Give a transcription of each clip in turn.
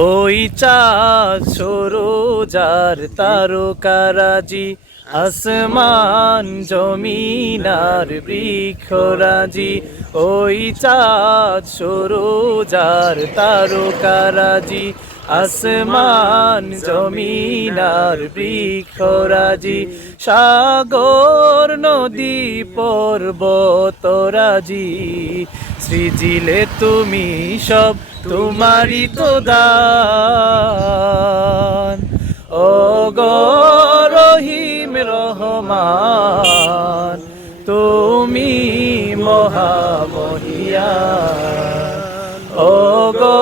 ওই চাঁদ সরোজার তারকারাজি, আসমান জমিনার বৃক্ষরাজি। ওই চাঁদ সরোজার তারকারাজি, আসমান জমিনার বৃক্ষরাজি। সাগর নদী পর্বতরাজি, সৃজিলে তুমি সব তোমারই তো দান। ওগো রহিম রহমান, তুমি মহামহিয়ান। ওগো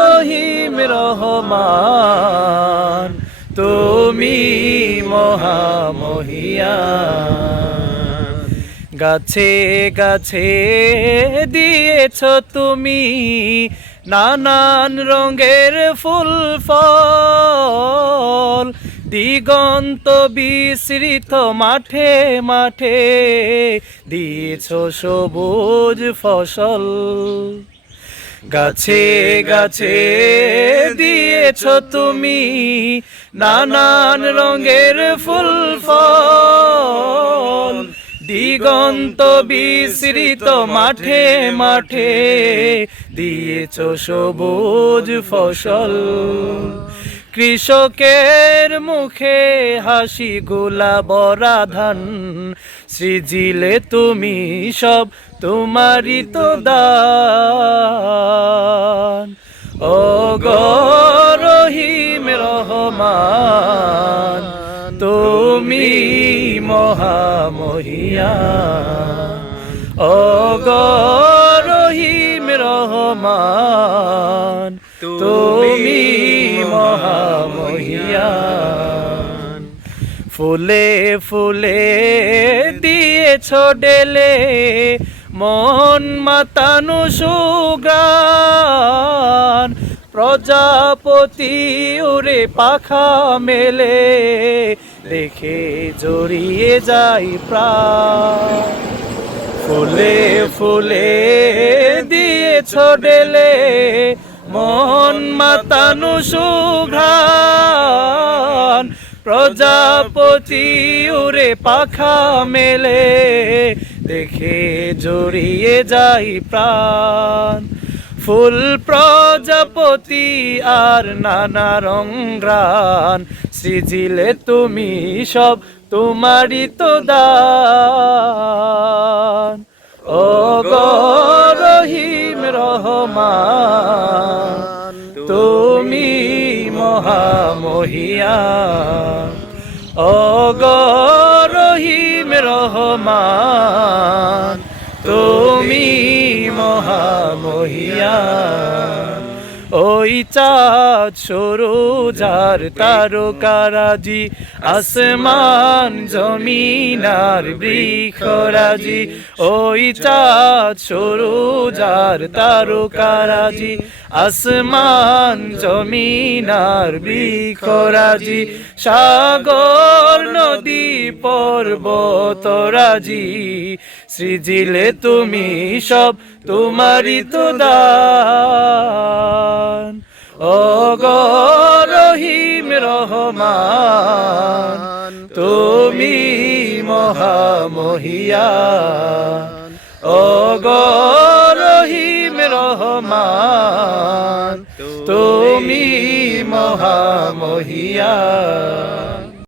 রহিম রহমান, তুমি মহামহিয়ান। গাছে গাছে দিয়েছ তুমি নানান রঙের ফুল ফল, দিগন্ত বিস্তৃত মাঠে মাঠে দিয়েছ সবুজ ফসল। গাছে গাছে দিয়েছ তুমি নানান রঙের ফুল ফল, দিগন্ত বিস্তৃত মাঠে মাঠে দিয়েছ সবুজ ফসল। কৃষকের মুখে হাসি গোলা বরা ধান, সৃজিলে তুমি সব তোমারই তো দান। ওগো রহিম রহমান, তুমি মহামহিয়ান। ওগো রহিম রহমান, তুমি মহামহিয়ান। ফুলে ফুলে দিয়েছ ডেলে মন মাতানো সুগান, প্রজাপতি উড়ে পাখা মেলে দেখে জড়িয়ে যাই প্রাণ। ফুলে ফুলে দিয়েছ ডেলে মন মাতানো সুঘ্রাণ, প্রজাপতি উড়ে পাখা মেলে দেখে জড়িয়ে যাই প্রাণ। ফুল প্রজাপতি আর নানা রঙরান, সৃজিলে তুমি সব তোমারই তো দান। ওগো রহিম রহমান, তুমি মহামহিয়ান। ওগো রহিম রহমান, তুমি মহামহিয়ান। ওই চাঁদ সরোজার তারকারাজি, আসমান জমিনার বৃক্ষরাজি। ওই চাঁদ সরোজার তারকারাজি, আসমান জমিনার বৃক্ষরাজি। সাগর নদী পর্বতরাজি, সৃজিলে তুমি সব তোমারই তো দান। ওগো রহিম রহমান, তুমি মহামহিয়ান। ওগো রহিম রহমান, তুমি মহামহিয়ান।